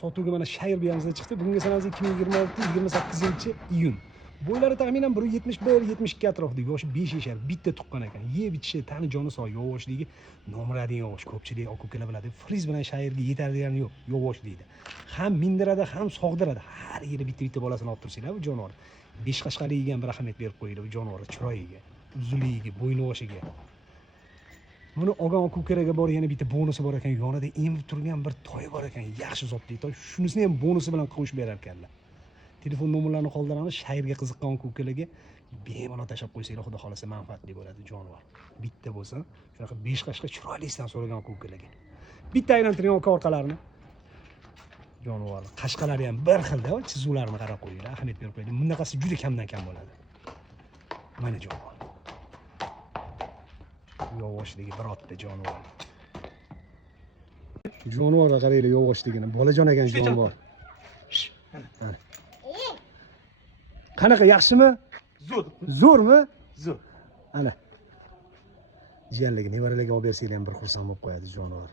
sotuvga mana shayr buyamizda chiqdi. Bugungi sanasi 2026-28-iyun. Bo'ylari taxminan 171-72 atrofida, yoshi 5 yashar, bitta tuqqan ekan. Yeb ichishi, tani joni sog', yovoshligi nomuradin yovosh. Ko'pchilik aka-ukalar biladi. Friz bilan shayrga yetarligini yo'q, yovosh deydi. Ham mindiradi, ham sog'diradi. Har yeri bitta-bitta bolasini olib tursanglar bu jonivor. Besh qashqariga ham bir ahamiyat berib qo'ydi bu jonivor chiroyiga, uzunligiga, bo'yni-boshiga. Buni olgan aka-ukalarga bor yana bitta bonusi bor ekan, yonida emib turgan bir toy bor ekan, yaxshi zotli toy. Shunisini ham bonusi bilan qo'shib berar ekanlar. Telefon nomerlarini qoldiramiz. Shayrga qiziqqan aka-ukalarga bemalol tashlab qo'ysanglar, xudo xolasa manfaatli bo'ladi jonivor. Bitta bo'lsa, shunaqa 5 qashqa chiroylisidan so'ragan aka-ukalarga. Bitta aylantiring aka orqalarini. Jonivor. Qashqalari ham bir xilda, chizuvlarini qarab qo'yinglar, ahamiyat berib qo'ying. Bunaqasi juda kamdan kam bo'ladi. Mana jonivor. Yovoshligi birorta jonivor. Jonivorga qaranglar yovoshligini. Bolajon ekan jonivor. Qanaqa, yaxshimi? Zo'r. Zo'rmi? Zo'r. Ana. Jiyanligi, nevaralariga olib bersanglar ham bir xursand bo'lib qo'yadi jonivor.